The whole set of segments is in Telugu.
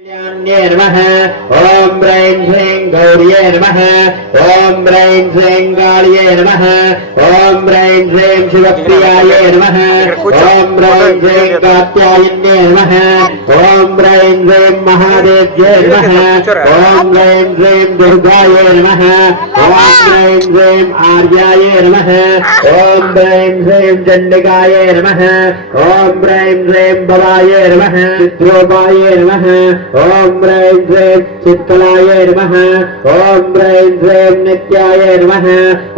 कल्याण्ये नमः ॐ ह्रैं श्रीं गौर्ये नमः। ॐ ह्रैं श्रीं काल्ये नमः। ॐ ह्रैं श्रीं शिवप्रियाय नमः। ॐ ह्रैं श्रीं कात्यायन्ये नमः। ॐ ह्रैं श्रीं महादेव्ये नमः। ॐ ह्रैं श्रीं दुर्गाय नमः। ॐ ह्रैं श्रीं आर्याय नमः। ॐ ह्रैं श्रीं चण्डिकाय नमः। ॐ ह्रैं श्रीं भवाय नमः। चित्रोपाय नमः। ॐ ह्रैं श्रीं चित्कलाय नमः। ओम ब्रैं द्रैं नित्याय नमः।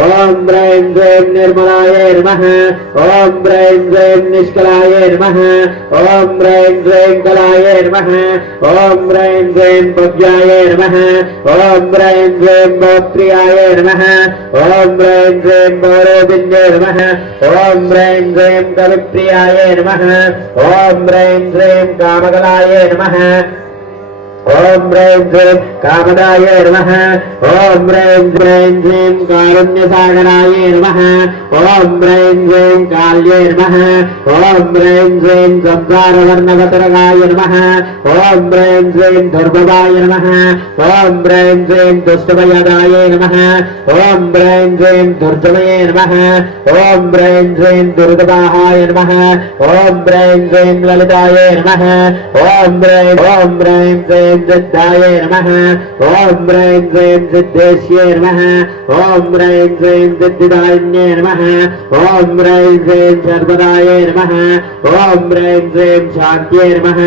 ओम ब्रैं द्रैं निर्मलाय नमः। ओम ब्रैं द्रैं निष्कलाय नमः। ओम ब्रैं द्रैं कलाय नमः। ओम ब्रैं द्रैं भव्याय नमः। ओम ब्रैं द्रैं भप्रियाय नमः। ओम ब्रैं द्रैं गौरविन्दे नमः। ओम ब्रैं द्रैं कविप्रियाय नमः। ओम ब्रैं द्रैं कामकलाय नमः। ॐ ह्रैं श्रीं कामदाय नमः ॐ ह्रैं ह्रैं श्रीं कारुण्यसागराय नमः ॐ ह्रैं श्रीं काल्ये नमः ॐ ह्रैं श्रीं संसारवर्णवतरगाय नमः ॐ ह्रैं श्रीं दुर्भवाय नमः ॐ ह्रैं श्रीं दुष्टभयदाय नमः ॐ ह्रैं श्रीं दुर्जमये नमः ॐ ह्रैं श्रीं दुर्गदाहाय नमः ॐ ह्रैं श्रीं ललिताय नमः ॐ ह्रैं ॐ ह्रैं श्रीं सिद्धाय नमः ॐ ह्रैं श्रीं सिद्धेश्ये नमः ॐ ह्रैं श्रीं सिद्धिदायिन्ये नमः। ॐ ह्रैं श्रीं सर्वदाय नमः। ॐ ह्रैं श्रीं शान्त्ये नमः।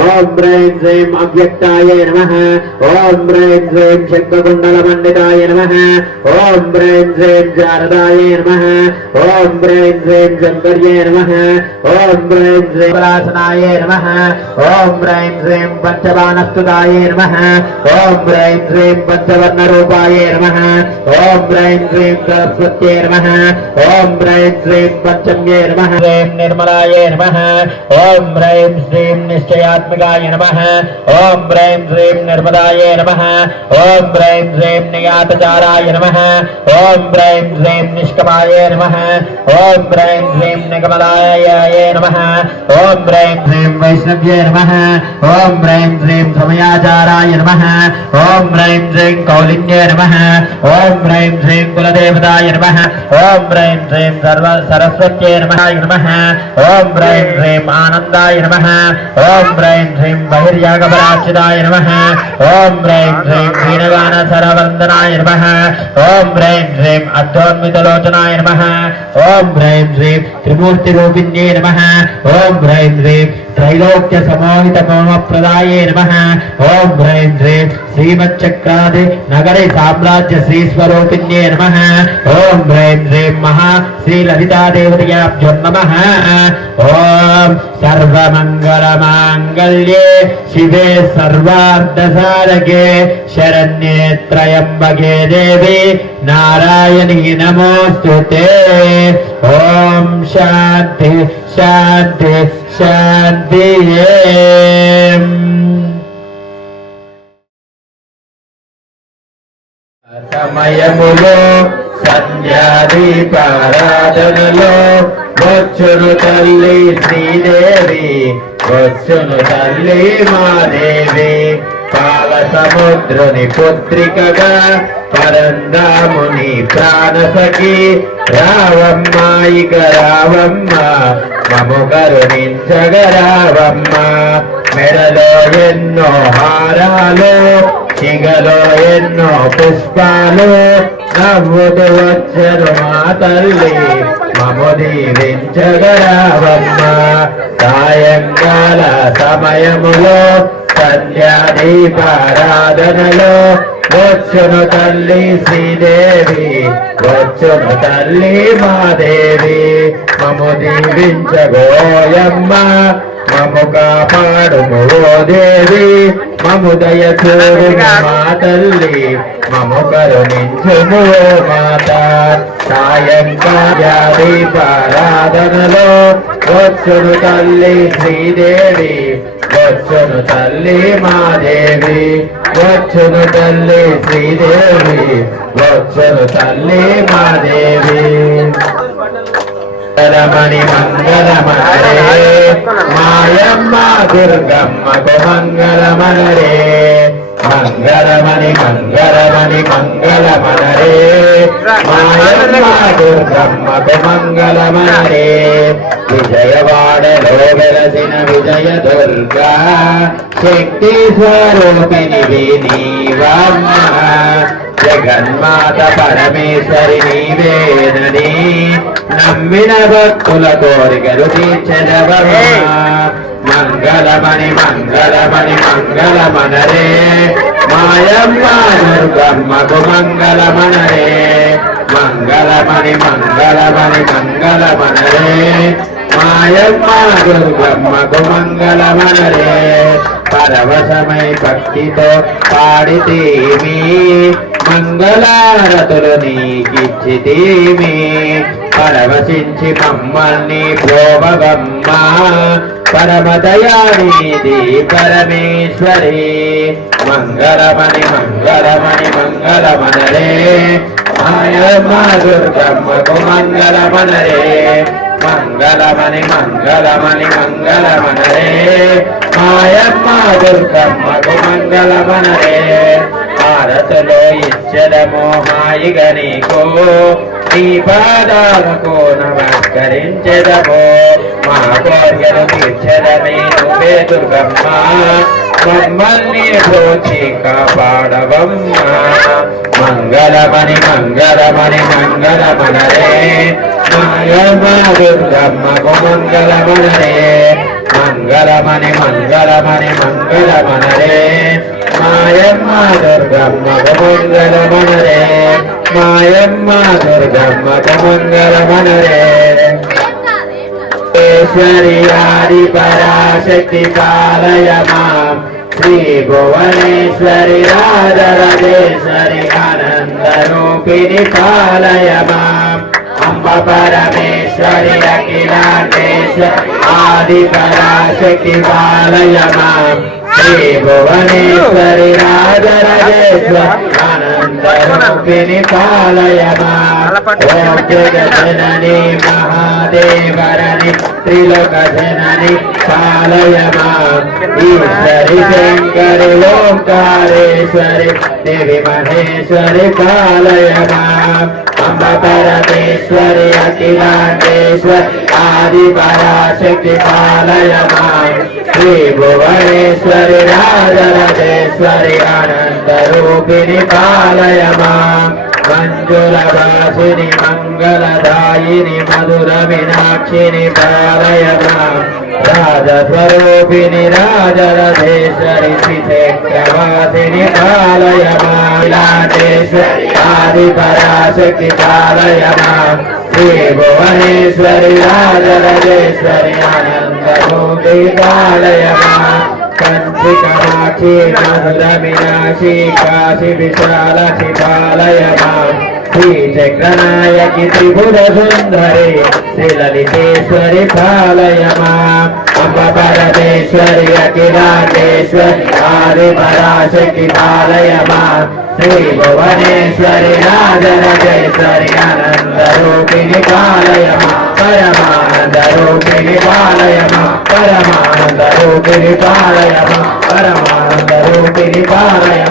ॐ ह्रैं श्रीं अव्यक्ताय नमः। ॐ ह्रैं श्रीं शङ्खकुण्डलमण्डिताय नमः। ॐ ह्रैं श्रीं शारदाय नमः ॐ ह्रैं श्रीं शङ्कर्ये नमः ह्रैं नमः ह्रैं पञ्चबाणस्तुताय नमः ॐ ह्रैं श्रीं पञ्चवर्णरूपाय नमः ॐ ह्रैं श्रीं सरस्वत्यै नमः ॐ ह्रैं श्रीं पञ्चम्ये नमः ह्रैं निर्मलाय नमः ॐ ह्रैं श्रीं निश्चयात्मिकाय नमः ॐ ह्रैं श्रीं निर्मदाय नमः ॐ ह्रैं श्रीं नियातचाराय नमः ॐ ह्रैं श्रीं निष्कमाय नमः ॐ ह्रैं श्रीं निगमलाय नमः ॐ ह्रैं श्रीं वैष्णव्ये नमः ॐ ह्रैं श्रीं समयाचाराय नमः ॐ ह्रैं श्रीं कौलिन्ये नमः ॐ ह्रैं श्रीं कुलदेवताय नमः ॐ ह्रैं श्रीं सर्व सरस्वत्यै नमः नमः ॐ ह्रैं श्रीं आनन्दाय नमः ॐ ह्रैं श्रीं बहिर्यागपराचिताय नमः ॐ ह्रैं श्रीं वीणगानसरवन्दनाय नमः ॐ ह्रैं श्रीं अद्धोन्मितलोचनाय नमः ॐ ह्रैं श्रीं त्रिमूर्तिरूपिण्ये नमः ॐ ह्रैं श्रीं त्रैलोक्यसमोहितमोमप्रदाये नमः ॐ ह्रैं श्रीं श्रीमच्चक्रादि नगरे साम्राज्य श्रीस्वरूपिण्ये नमः ॐ ह्रैं श्रीं महा श्रीललितादेवतयाभ्यो नमः ॐ सर्वमङ्गलमाङ्गल्ये शिवे सर्वार्धसारके शरण्ये त्र्यम्बके देवी नारायणी नमोऽस्तु ते ॐ शान्ति శాంతియే సమయములో సంధ్యాదీపారాధనలో వచ్చును తల్లి శ్రీదేవి వచ్చును తల్లి మాదేవి పాల సముద్రుని పుత్రికగా పరందాముని ప్రాణసఖి రావమ్మ ఇక రావమ్మ మము కరుణించగరావమ్మ మెడలో ఎన్నో హారాలు చిగలో ఎన్నో పుష్పాలు నవ్వుతూ వచ్చను మా తల్లి. మము దీవించగరావమ్మ సాయంకాల సమయములో సంధ్యాదీపారాధనలో వచ్చును తల్లి శ్రీదేవి వచ్చును తల్లి మాదేవి. మము దీవించగోయమ్మ మము కాపాడుము ఓ దేవి మము దయ చూడు మా తల్లి. మము కరుణించుము ఓ మాత. సాయంకాలాదీపారాధనలో వచ్చును తల్లి శ్రీదేవి. వచ్చును తల్లి మాదేవి. వచ్చును తల్లి శ్రీదేవి. వచ్చును తల్లి మాదేవి. మంగళమణి మంగళమనరే మాయమ్మ దుర్గమ్మకు మంగళమనరే మంగళమణి. మంగళమణి మంగళమనరే మాయమ్మ దుర్గమ్మకు మంగళమనరే విజయవాడలో వెలసిన విజయ దుర్గా. శక్తి స్వరూపిణి నీవమ్మ. జగన్మాత పరమేశ్వరి నీవేదని నమ్మిన భక్తుల కోరికలు తీర్చదవమా మంగళమణి మంగళమణి మంగళమనరే. మాయమ్మ దుర్గమ్మకు మంగళమనరే. మంగళమణి మంగళమణి మంగళమనరే. మాయమ్మ దుర్గమ్మకు మంగళమనరే. పరవశమై భక్తితో పాడితేమి మంగళారతులు నీకిచ్చితేమి. పరవశించి మమ్మల్ని ప్రోభగమ్మ పరమదయానిది పరమేశ్వరి. మంగళమణి మంగళమణి మంగళమనరే మాయమ్మ దుర్గమ్మకు మంగళమనరే మంగళమణి మంగళమణి మంగళమనరే మాయమ్మ దుర్గమ్మకు భారతలో ఇచ్చదమో హాయిగా నీకు. నీ పాదాలకు నమస్కరించదమో. మా కోర్యలు తీర్చదమే నువ్వే దుర్గమ్మ. మమ్మల్ని పోచి కాపాడవమ్మ. మంగళమణి మంగళమణి మంగళమనరే. మాయమ్మ దుర్గమ్మకు మంగళమనరే. మంగళమణి మంగళమణి మంగళమనరే మాయమ్మ దుర్గమ్మ మంగళమనరే మాయమ్మ దుర్గమ్మ మంగళమనరే ఈశ్వరి పరాశక్తి పాలయ మాం శ్రీ భువనేశ్వరి రాజరాజేశ్వరి ఆనందరూపిణి పాలయ మాం అంబ పరమేశ్వరి అఖిలాండేశ్వరి ఆది పరాశక్తి పాలయ మాం శ్రీ భువనేశ్వరి రాజరాజేశ్వరి ఆనంద రూపిణి పాలయ మాం ఓం జగజనని మహాదేవరని త్రిలోక జనని పాలయ మాం ఈశ్వరి శంకరి ఓంకారేశ్వరి బ్రహ్మ పరమేశ్వరి అఖిలాండేశ్వరి ఆది పరాశక్తి పాలయమాన్ శ్రీ భువనేశ్వరి రాజరాజేశ్వరి అనంత రూపిణి పాలయ మాం మంజుల వాసిని మంగళదాయిని మధుర మీనాక్షిని పాలయ మాం రాజస్వరూపిణి రాజరథేశ్వరి శ్రీచక్రవాసిని పాలయ మాలాటేశ్వరి ఆది పరాశక్తి పాలయ మాం శ్రీ భువనేశ్వరి రాజరథేశ్వరి ఆనంద రూపి పాలయ మాం కంచి కామాక్షి మధుర మీనాక్షి కాశీ శ్రీ చక్రనాయకి త్రిపుర సుందరి శ్రీ లలితేశ్వరి పాలయమా. అంబ పరమేశ్వరి అఖిలాండేశ్వరి ఆది పరాశక్తి పాలయమా. శ్రీ భువనేశ్వరి రాజరాజేశ్వరి అనంద రూపిణి పాలయమా. పరమా పరమానంద రూపిణి పాలయ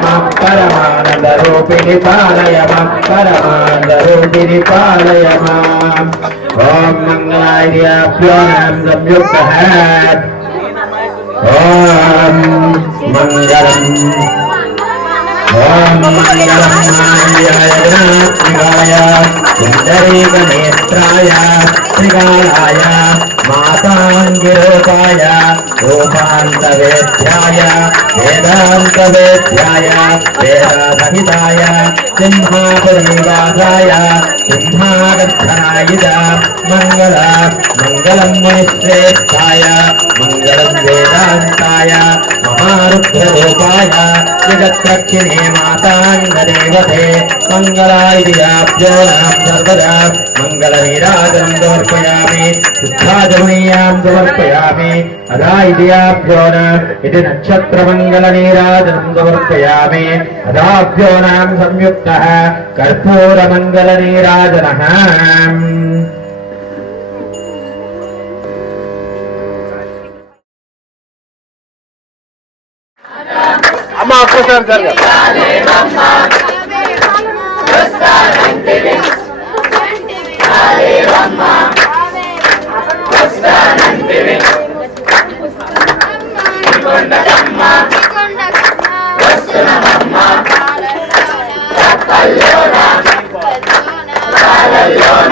మాం పరమానంద రూపిణి పాలయ మాం పరమానంద రూపిణి ఓం మంగళార్యాభ్యో నాం సంయుక్త. ఓం మంగళం. ఓం మంగళం. य माताङ्गोकाय గణాత్మికాయ పుండరీకనేత్రాయ త్రికాలాయ మాతాంగిరూపాయ రూపాంతవేద్యాయ వేదాంతవేద్యాయ వేదాసహితాయ సింహాపురనివాసాయ సింహాగర్ధనాయుధ మంగళ మంగళం మునిశ్రేష్టాయ మంగళం వేదాంతాయ మహారుద్రరూపాయ జగత్రక్షిణే మాతాంగదేవతే మంగళాయిభ్యో నాం సర్వదా మంగళనీరాజనం సమర్పయామి శుద్ధాజమనీయాం इत्याभ्यो न इति नक्षत्रमङ्गलनीराजनं समर्पयामि तदाभ्यो नाम संयुक्तः कर्पूरमङ्गलनीराजनः అమ్మ ఒక్కసారి జరగ Balayona! Balayona!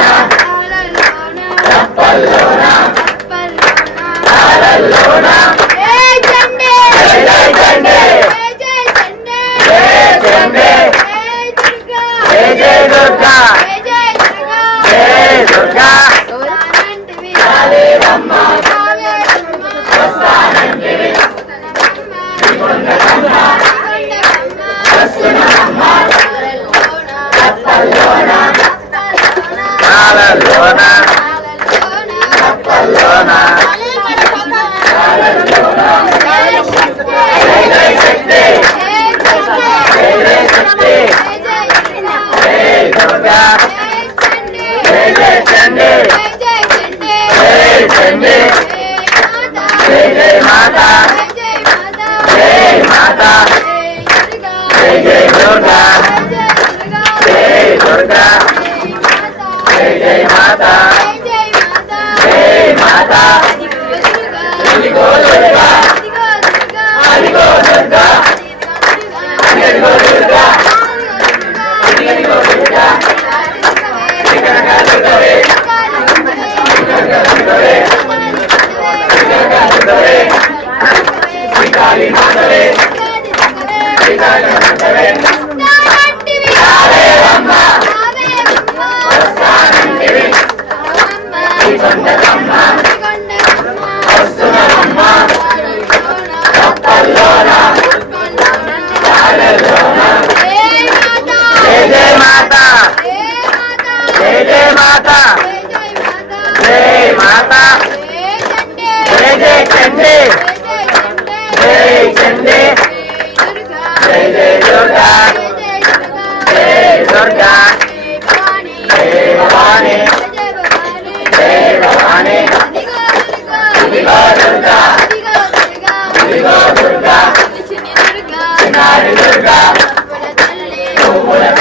పువ్వుల తల్లి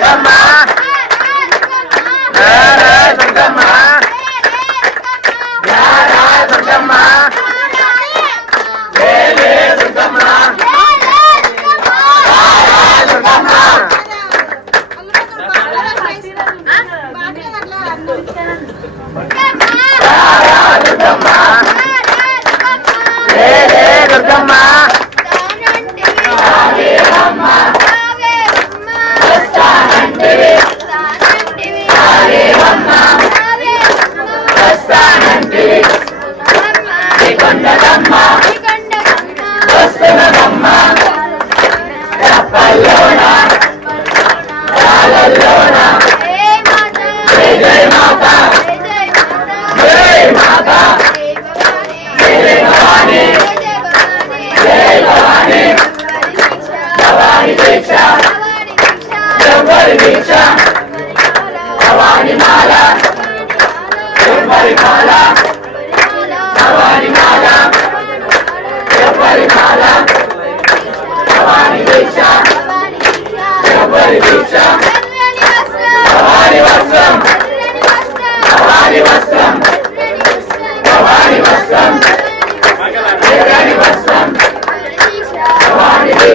hermano.